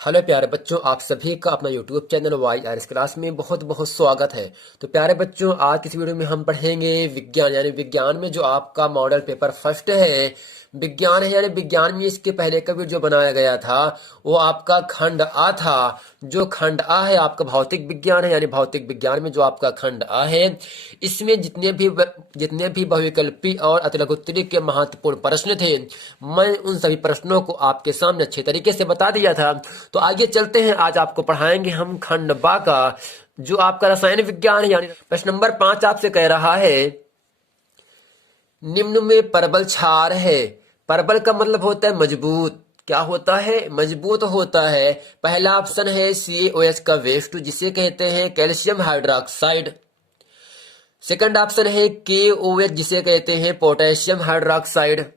Hello प्यारे बच्चों, आप सभी का अपना YouTube channel Y R S class में बहुत बहुत स्वागत है। तो प्यारे बच्चों, आज की इस वीडियो में हम पढ़ेंगे विज्ञान, यानी विज्ञान में जो आपका मॉडल पेपर फर्स्ट है विज्ञान है, यानी विज्ञान में इसके पहले का वीडियो बनाया गया था वो आपका खंड आ था। जो खंड आ है आपका भौतिक विज्ञान है, यानी भौतिक विज्ञान में जो आपका खंड आ है इसमें जितने भी बहुविकल्पी और अतिलघुत्तरी के महत्वपूर्ण प्रश्न थे, मैं उन सभी प्रश्नों को आपके सामने अच्छे तरीके से बता दिया था। तो आगे चलते हैं, आज आपको पढ़ाएंगे हम खंड बा का जो आपका रसायन विज्ञान है। यानी प्रश्न नंबर 5 आपसे कह रहा है निम्न में परबल क्षार है। परबल का मतलब होता है मजबूत। क्या होता है? मजबूत होता है। पहला ऑप्शन है CaOH का वेस्ट जिसे कहते हैं कैल्शियम हाइड्रोक्साइड। सेकंड ऑप्शन है KOH जिसे कहते हैं पोटेशियम हाइड्रोक्साइड।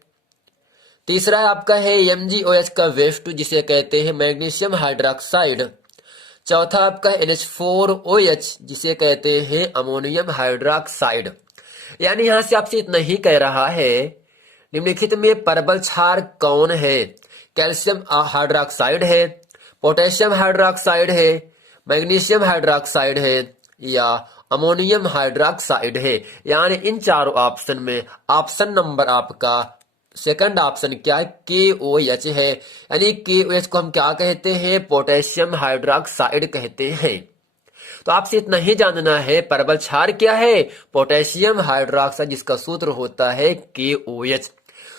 तीसरा आपका है MgOH का वेस्ट जिसे कहते हैं मैग्नीशियम हाइड्रोक्साइड। चौथा आपका है NH4OH जिसे कहते हैं अमोनियम हाइड्रोक्साइड। यानी यहां से आपसे इतना ही कह रहा है निम्नलिखित में परबल क्षार कौन है? कैल्शियम हाइड्रोक्साइड है, पोटेशियम हाइड्रोक्साइड है, मैग्नीशियम हाइड्रोक्साइड है या अमोनियम हाइड्रोक्साइड है। यानी इन चारों ऑप्शन में ऑप्शन नंबर आपका सेकंड ऑप्शन क्या है? KOH है। यानी KOH को हम क्या कहते हैं? पोटेशियम हाइड्रोक्साइड कहते हैं। तो आपसे इतना ही जानना है परबल क्षार क्या है? पोटेशियम हाइड्रोक्साइड, जिसका सूत्र होता है KOH।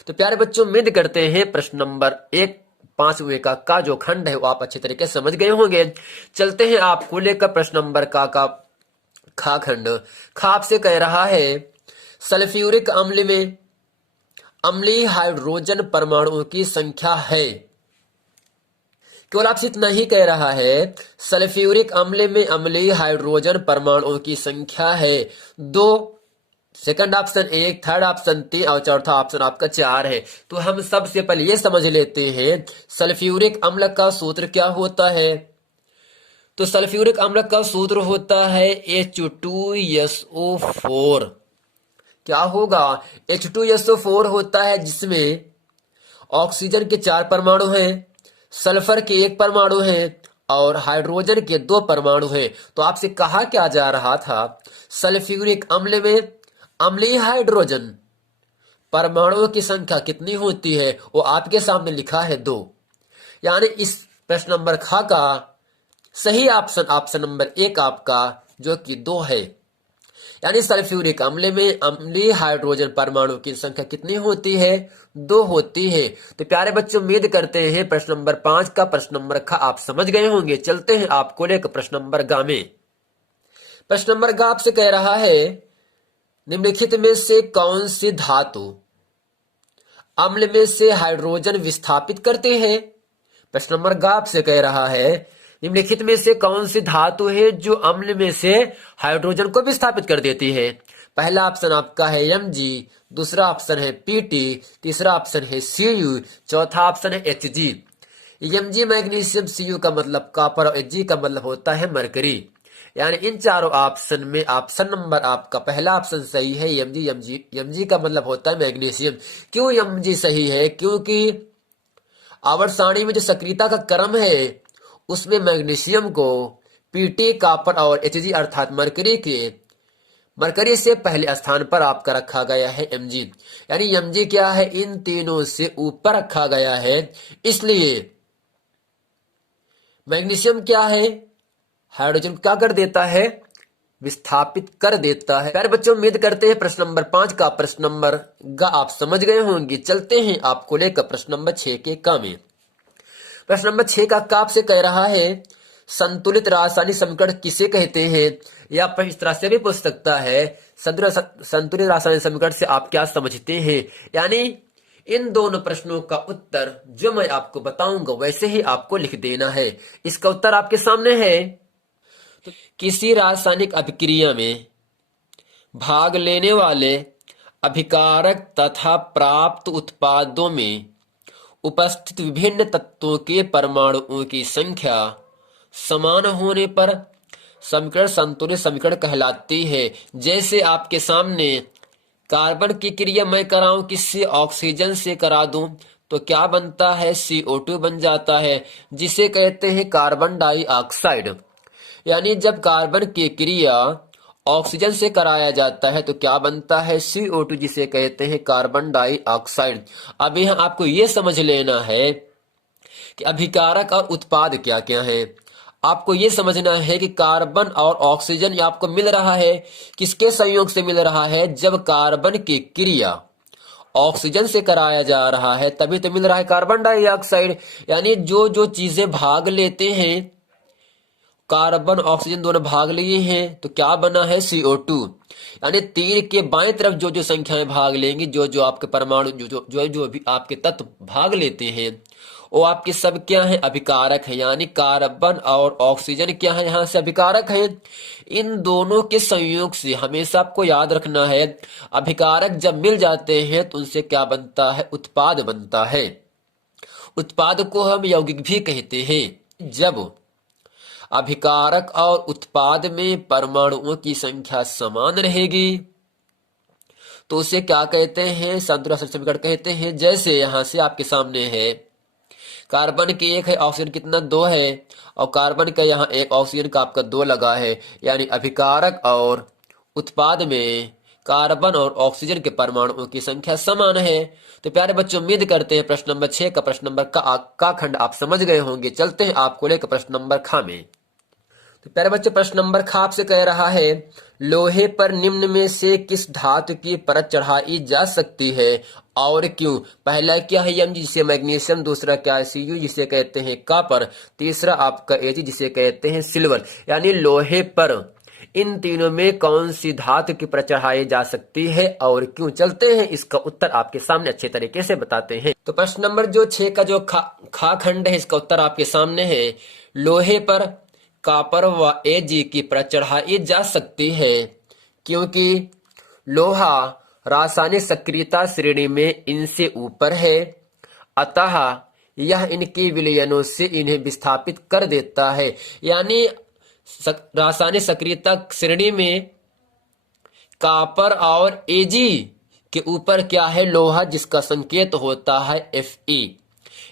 तो प्यारे बच्चों, उम्मीद करते हैं प्रश्न नंबर 1 5वें का जो खंड है वो आप अच्छे तरीके से समझ गए होंगे। चलते हैं आपको लेकर प्रश्न नंबर का खा खंड। खा आपसे कह रहा है सल्फ्यूरिक अम्ल में अम्लीय हाइड्रोजन परमाणुओं की संख्या है। केवल आपसे इतना ही कह रहा है सल्फ्यूरिक अम्ल में अम्लीय हाइड्रोजन परमाणुओं की संख्या है 2। सेकंड ऑप्शन 1, थर्ड ऑप्शन 3 और चौथा ऑप्शन आपका 4 है। तो हम सबसे पहले ये समझ लेते हैं सल्फ्यूरिक अम्ल का सूत्र क्या होता है। तो सल्फ्यूरिक अम्ल का सूत्र होता है H2SO4। क्या होगा? H2SO4 होता है जिसमें ऑक्सीजन के 4 परमाणु हैं, सल्फर के 1 परमाणु है और हाइड्रोजन के 2 परमाणु हैं। तो आपसे कहा क्या जा रहा था? सल्फ्यूरिक अम्ल में अम्लीय हाइड्रोजन परमाणुओं की संख्या कितनी होती है वो आपके सामने लिखा है 2। यानी इस प्रश्न नंबर खा का सही ऑप्शन नंबर 1 आपका जो कि 2 है। यानी सल्फ्यूरिक अम्ल में अम्लीय हाइड्रोजन परमाणु की संख्या कितनी होती है? 2 होती है। तो प्यारे बच्चों, उम्मीद करते हैं प्रश्न नंबर 5 का प्रश्न नंबर ख आप समझ गए होंगे। चलते हैं आपको लेकर प्रश्न नंबर ग में। प्रश्न नंबर ग आपसे कह रहा है निम्नलिखित में से कौन सी धातु अम्ल में से हाइड्रोजन विस्थापित करते हैं? प्रश्न नंबर ग आपसे कह रहा है निम्नलिखित में से कौन सी धातु है जो अम्ल में से हाइड्रोजन को विस्थापित कर देती है? पहला ऑप्शन आपका है Mg, दूसरा ऑप्शन है Pt, तीसरा ऑप्शन है Cu, चौथा ऑप्शन है Hg। Mg मैग्नीशियम, Cu का मतलब कॉपर और Hg का मतलब होता है मरकरी। यानी इन चारों ऑप्शन में ऑप्शन नंबर आपका पहला ऑप्शन सही है Mg का मतलब होता है मैग्नीशियम। क्यों Mg सही है? क्योंकि आवर्त सारणी में जो सक्रियता का क्रम है उसमें मैग्नीशियम को Pt, कॉपर और Hg अर्थात मरकरी से पहले स्थान पर आपका रखा गया है Mg। यानी Mg क्या है? इन तीनों से ऊपर रखा गया है, इसलिए मैग्नीशियम क्या है? हाइड्रोजन क्या कर देता है? विस्थापित कर देता है। प्यारे बच्चों, उम्मीद करते हैं प्रश्न नंबर 5 का प्रश्न नंबर ग आप समझ गए होंगे। चलते हैं आपको लेकर प्रश्न नंबर 6 के क में। प्रश्न नंबर 6 का क आपसे कह रहा है संतुलित रासायनिक समीकरण किसे कहते हैं? या आप इस तरह से भी पूछ सकता है संतुलित रासायनिक समीकरण से आप क्या समझते हैं? यानी इन दोनों प्रश्नों का उत्तर जो मैं आपको बताऊंगा वैसे ही आपको लिख देना है। इसका उत्तर आपके सामने है। तो किसी रासायनिक अभिक्रिया में भाग लेने वाले अभिकारक तथा प्राप्त उत्पादों में उपस्थित विभिन्न तत्वों के परमाणुओं की संख्या समान होने पर समीकरण संतुलित समीकरण कहलाती है। जैसे आपके सामने कार्बन की क्रिया मैं कराऊं किससे? ऑक्सीजन से करा दूं तो क्या बनता है, CO2 बन जाता है, जिसे कहते हैं कार्बन डाइऑक्साइड। यानी जब कार्बन की क्रिया ऑक्सीजन से कराया जाता है तो क्या बनता है, CO2, जिसे कहते हैं कार्बन डाइऑक्साइड। अब यहाँ आपको ये समझ लेना है कि अभिकारक और उत्पाद क्या क्या है। आपको ये समझना है कि कार्बन और ऑक्सीजन ये आपको मिल रहा है, किसके संयोग से मिल रहा है, जब कार्बन की क्रिया ऑक्सीजन से कराया जा रहा है तभी तो मिल रहा है कार्बन डाइऑक्साइड। यानी जो जो चीजें भाग लेते हैं, कार्बन ऑक्सीजन दोनों भाग लिए हैं तो क्या बना है, CO2। यानी तीर के बाएं तरफ जो जो संख्याएं भाग लेंगी, जो जो आपके परमाणु जो भी आपके तत्व भाग लेते हैं, वो आपके सब क्या है, अभिकारक है। यानी कार्बन और ऑक्सीजन क्या है, यहां से अभिकारक है। इन दोनों के संयोग से हमेशा आपको याद रखना है, अभिकारक जब मिल जाते हैं तो उनसे क्या बनता है, उत्पाद बनता है। उत्पाद को हम यौगिक भी कहते हैं। जब अभिकारक और उत्पाद में परमाणुओं की संख्या समान रहेगी तो उसे क्या कहते हैं, संतुलन समीकरण कहते हैं। जैसे यहां से आपके सामने है, कार्बन की 1 है, ऑक्सीजन कितना 2 है, और कार्बन का यहाँ 1, ऑक्सीजन का आपका 2 लगा है। यानी अभिकारक और उत्पाद में कार्बन और ऑक्सीजन के परमाणुओं की संख्या समान है। तो प्यारे बच्चों, उम्मीद करते हैं प्रश्न नंबर 6 का प्रश्न नंबर का खंड आप समझ गए होंगे। चलते हैं आपको लेकर प्रश्न नंबर खा में। तो प्यारे बच्चों, प्रश्न नंबर खा आपसे कह रहा है, लोहे पर निम्न में से किस धातु की परत चढ़ाई जा सकती है और क्यों। पहला क्या है, Mg जिसे मैग्नीशियम, दूसरा क्या है, Cu जिसे कहते हैं कॉपर, तीसरा आपका Ag जिसे कहते हैं सिल्वर। यानी लोहे पर इन तीनों में कौन सी धातु की परत चढ़ाई जा सकती है और क्यों। चलते हैं इसका उत्तर आपके सामने अच्छे तरीके से बताते हैं। तो प्रश्न नंबर जो 6 का जो खा खंड है, इसका उत्तर आपके सामने है। लोहे पर कॉपर व Ag की परत चढ़ाई जा सकती है क्योंकि लोहा रासायनिक सक्रियता श्रेणी में इनसे ऊपर है, अतः यह इनके विलयनों से इन्हें विस्थापित कर देता है। यानी रासायनिक सक्रियता श्रेणी में कॉपर और Ag के ऊपर क्या है, लोहा, जिसका संकेत होता है Fe।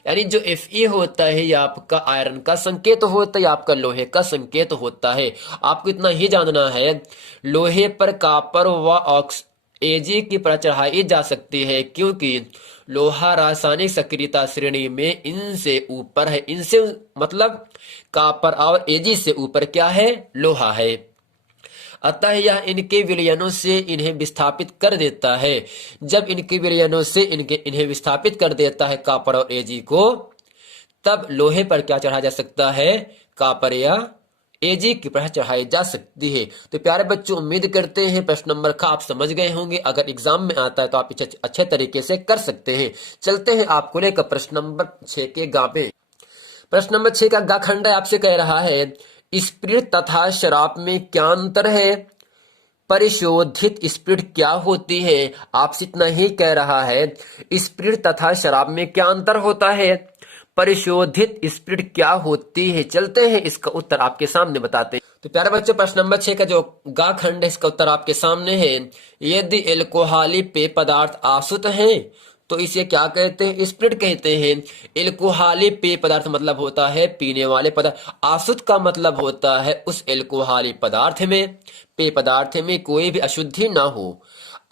यानी जो Fe होता है ये आपका आयरन का संकेत होता है, आपका लोहे का संकेत होता है। आपको इतना ही जानना है, लोहे पर कॉपर व Ag की परत चढ़ाई जा सकती है क्योंकि लोहा रासायनिक सक्रियता श्रेणी में इनसे ऊपर है। इनसे मतलब कॉपर और Ag से ऊपर क्या है, लोहा है, अतः यह इनके विलयनों से इन्हें विस्थापित कर देता है। जब इनके विलयनों से इन्हें विस्थापित कर देता है कॉपर और Ag को, तब लोहे पर क्या चढ़ाया जा सकता है, कॉपर या Ag की परत चढ़ाई जा सकती है। तो प्यारे बच्चों, उम्मीद करते हैं प्रश्न नंबर का आप समझ गए होंगे। अगर एग्जाम में आता है तो आप इसे अच्छे तरीके से कर सकते हैं। चलते हैं आपको लेकर प्रश्न नंबर 6 के गा पे। प्रश्न नंबर 6 का गा खंड आपसे कह रहा है, स्पिरिट तथा शराब में क्या अंतर है, परिशोधित स्पिरिट क्या होती है। आपसे इतना ही कह रहा है, स्पिरिट तथा शराब में क्या अंतर होता है, परिशोधित स्पिरिट क्या होती है। चलते हैं इसका उत्तर आपके सामने बताते हैं। तो प्यारे बच्चों, प्रश्न नंबर 6 का जो गा खंड है, इसका उत्तर आपके सामने है। यदि एल्कोहली पेय पदार्थ आसुत हैं तो इसे क्या कहते हैं, स्पिरिट कहते हैं। एल्कोहली पेय पदार्थ मतलब होता है पीने वाले पदार्थ। आसुत का मतलब होता है उस एल्कोहली पदार्थ में, पेय पदार्थ में कोई भी अशुद्धि ना हो।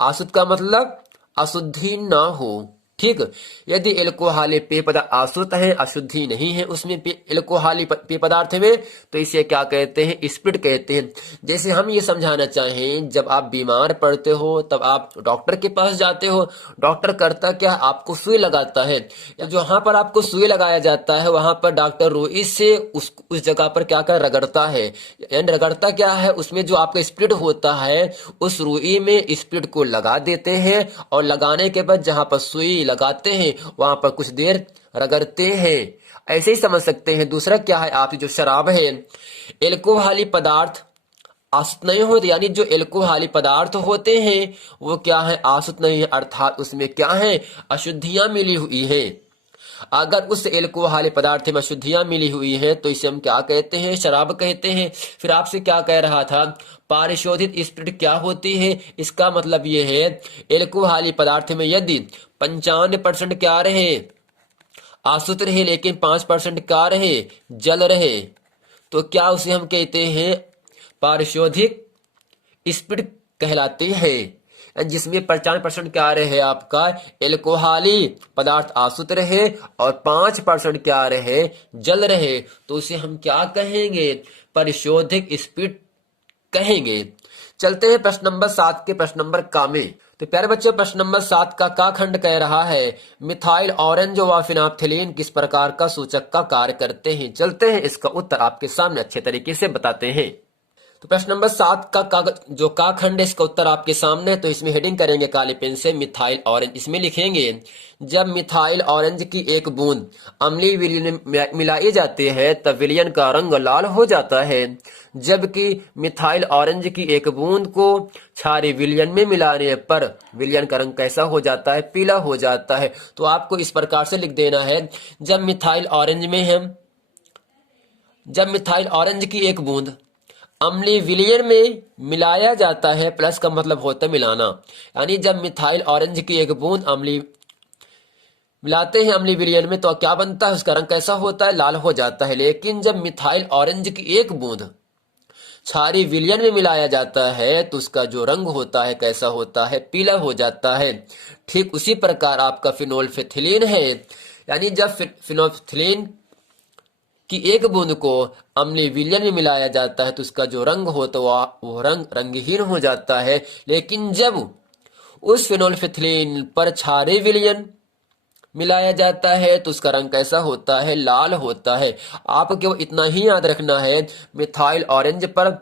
आसुत का मतलब अशुद्धि ना हो, ठीक। यदि एल्कोहली पेय पदार्थ आसुत है, अशुद्धि नहीं है उसमें एल्कोहली पेय पदार्थ में, तो इसे क्या कहते हैं, स्पिरिट कहते हैं। जैसे हम ये समझाना चाहें, जब आप बीमार पड़ते हो तब आप डॉक्टर के पास जाते हो, डॉक्टर करता क्या, आपको सुई लगाता है। जहां पर आपको सुई लगाया जाता है वहां पर डॉक्टर रुई से उस जगह पर क्या कर रगड़ता है। यानी रगड़ता क्या है, उसमें जो आपका स्पिरिट होता है उस रुई में स्पिरिट को लगा देते हैं, और लगाने के बाद जहां पर सुई लगाते हैं वहां पर कुछ देर रगड़ते हैं। ऐसे ही समझ सकते हैं। दूसरा क्या है, आप जो शराब है, एल्कोहली पदार्थ आसुत नहीं होते। यानी जो एल्कोहली पदार्थ होते हैं वो क्या है, आसुत नहीं है, अर्थात उसमें क्या है, अशुद्धियां मिली हुई है। अगर उस एल्कोहली पदार्थ में अशुद्धियां मिली हुई है तो इसे हम क्या कहते हैं, शराब कहते हैं। फिर आपसे क्या कह रहा था, परिशोधित स्पिरिट क्या होती है। इसका मतलब ये है, एल्कोहली पदार्थ में यदि 95% क्या रहे, आसुत रहे लेकिन 5% क्या रहे, जल रहे, तो क्या उसे हम कहते हैं पारिशोधिक स्पीड कहलाती है। जिसमें 95% क्या रहे आपका एल्कोहली पदार्थ आसुत रहे और 5% क्या रहे, जल रहे, तो उसे हम क्या कहेंगे, परिशोधिक स्पीड कहेंगे। चलते हैं प्रश्न नंबर 7 के प्रश्न नंबर का में। तो प्यारे बच्चों, प्रश्न नंबर 7 का खंड कह रहा है मिथाइल ऑरेंज व फिनाप्थिलीन किस प्रकार का सूचक का कार्य करते हैं। चलते हैं इसका उत्तर आपके सामने अच्छे तरीके से बताते हैं। तो प्रश्न नंबर 7 का खंड है, इसका उत्तर आपके सामने। तो इसमें हेडिंग करेंगे काली पेन से मिथाइल ऑरेंज। इसमें लिखेंगे जब मिथाइल ऑरेंज की एक बूंद अम्लीय विलयन में मिलाई जाती है तब विलयन का रंग लाल हो जाता है, जबकि मिथाइल ऑरेंज की एक बूंद को क्षारीय विलयन में मिलाने पर विलयन का रंग कैसा हो जाता है, पीला हो जाता है। तो आपको इस प्रकार से लिख देना है जब मिथाइल ऑरेंज की एक बूंद अम्लीय विलयन में मिलाया जाता है, प्लस का मतलब होता है मिलाना, यानी जब मिथाइल ऑरेंज की एक बूंद मिलाते हैं अम्लीय विलयन में तो क्या बनता है, उसका रंग कैसा होता है, लाल हो जाता है। लेकिन जब मिथाइल ऑरेंज की एक बूंद क्षारीय विलयन में मिलाया जाता है तो उसका जो रंग होता है कैसा होता है, पीला हो जाता है। ठीक उसी प्रकार आपका फिनोल्फेथिलीन है, यानी जब फिनोल्फेथिलीन कि एक बूंद को अम्लीय विलयन में मिलाया जाता है तो उसका जो रंग होता है वो रंग रंगहीन हो जाता है। लेकिन जब उस फिनोल्फिथिलीन पर क्षारीय विलयन मिलाया जाता है तो उसका रंग कैसा होता है, लाल होता है। आपको केवल इतना ही याद रखना है, मिथाइल ऑरेंज पर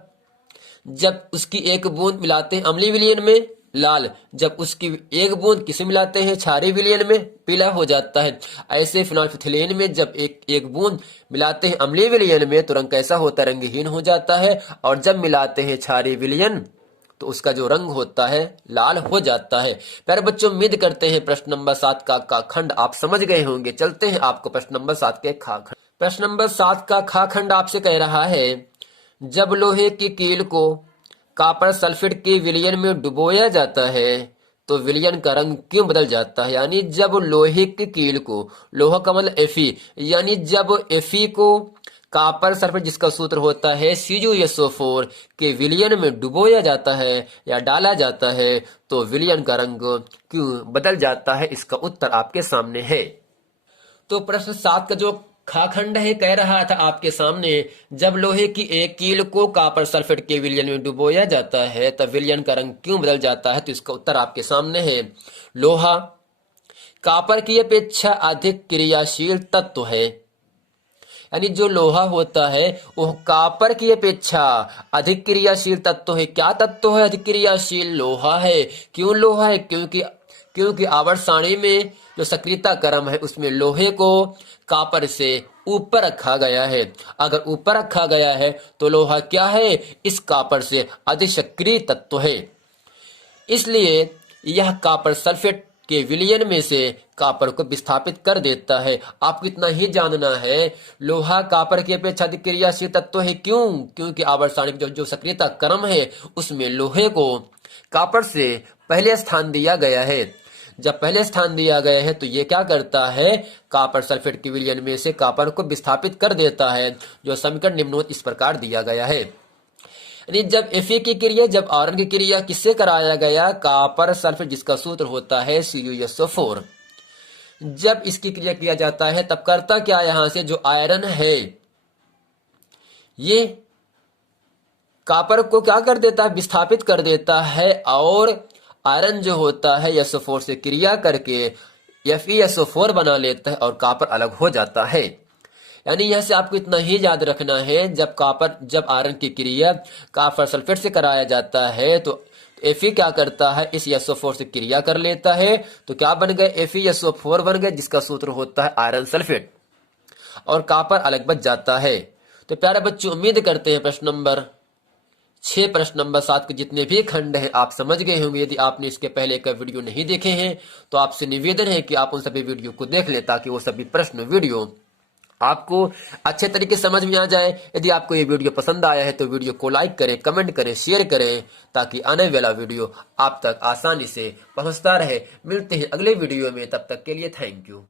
जब उसकी एक बूंद मिलाते हैं अम्लीय विलयन में लाल, जब उसकी एक बूंद किसे मिलाते हैं क्षारीय विलयन में पीला हो जाता है। ऐसे फिनोल्फिथिलीन में जब एक बूंद मिलाते हैं अम्लीय विलयन में तो रंग कैसा होता है, रंगहीन हो जाता है, और जब मिलाते हैं क्षारीय विलयन तो उसका जो रंग होता है लाल हो जाता है। प्यारे बच्चों, उम्मीद करते हैं प्रश्न नंबर 7 का खंड आप समझ गए होंगे। चलते हैं आपको प्रश्न नंबर 7 के खा खंड। प्रश्न नंबर 7 का खंड आपसे कह रहा है जब लोहे की कील को कॉपर सल्फेट के विलयन में डुबोया जाता है तो विलयन का रंग क्यों बदल जाता है। यानी जब लोहे की कील को, लोहा का मतलब एफी, यानी जब एफी को कॉपर सल्फेट जिसका सूत्र होता है CuSO4 के विलयन में डुबोया जाता है या डाला जाता है तो विलयन का रंग क्यों बदल जाता है, इसका उत्तर आपके सामने है। तो प्रश्न 7 का जो खाखंड है कह रहा था आपके सामने जब लोहे की एक कील को कॉपर सल्फेट के विलयन में डुबोया जाता है तब विलयन का रंग क्यों बदल जाता है, तो इसका उत्तर आपके सामने है। लोहा कॉपर की अपेक्षा अधिक क्रियाशील तत्व है, यानी जो लोहा होता है वो कॉपर की अपेक्षा अधिक क्रियाशील तत्व है। क्या तत्व है अधिक क्रियाशील? लोहा है। क्यों लोहा है? क्योंकि आवर्त सारणी में जो सक्रियता क्रम है उसमें लोहे को कॉपर से ऊपर रखा गया है। अगर ऊपर रखा गया है तो लोहा क्या है, इस कॉपर से अधिक सक्रिय तत्व है। इसलिए यह कॉपर सल्फेट के विलयन में से कॉपर को विस्थापित कर देता है। आपको इतना ही जानना है, लोहा कॉपर की अपेक्षा अधिक क्रियाशील तत्व है। क्योंकि आवर्त सारणी में जो सक्रियता क्रम है उसमें लोहे को कॉपर से पहले स्थान दिया गया है। जब पहले स्थान दिया गया है तो ये क्या करता है, कॉपर सल्फेट के विलयन में से कॉपर को विस्थापित कर देता है। जो समीकरण निम्नोक्त इस प्रकार दिया गया है। यानी जब Fe की क्रिया, जब आयरन की क्रिया किससे कराया गया, कॉपर सल्फेट जिसका सूत्र होता है CuSO4, जब इसकी क्रिया किया जाता है तब करता क्या, यहां से जो आयरन है ये कॉपर को क्या कर देता है, विस्थापित कर देता है, और आयरन जो होता है SO4 से क्रिया करके FeSO4 बना लेता है और कॉपर अलग हो जाता है। यानी यहां से आपको इतना ही याद रखना है, जब आयरन की क्रिया कॉपर सल्फेट से कराया जाता है तो Fe क्या करता है, इस SO4 से क्रिया कर लेता है तो क्या बन गए, FeSO4 बन गए जिसका सूत्र होता है आयरन सल्फेट, और कॉपर अलग बच जाता है। तो प्यारे बच्चों, उम्मीद करते हैं प्रश्न नंबर 6 प्रश्न नंबर 7 के जितने भी खंड हैं आप समझ गए होंगे। यदि आपने इसके पहले का वीडियो नहीं देखे हैं तो आपसे निवेदन है कि आप उन सभी वीडियो को देख लें ताकि वो सभी प्रश्न वीडियो आपको अच्छे तरीके से समझ में आ जाए। यदि आपको ये वीडियो पसंद आया है तो वीडियो को लाइक करें, कमेंट करें, शेयर करें ताकि आने वाला वीडियो आप तक आसानी से पहुंचता रहे। मिलते हैं अगले वीडियो में, तब तक के लिए थैंक यू।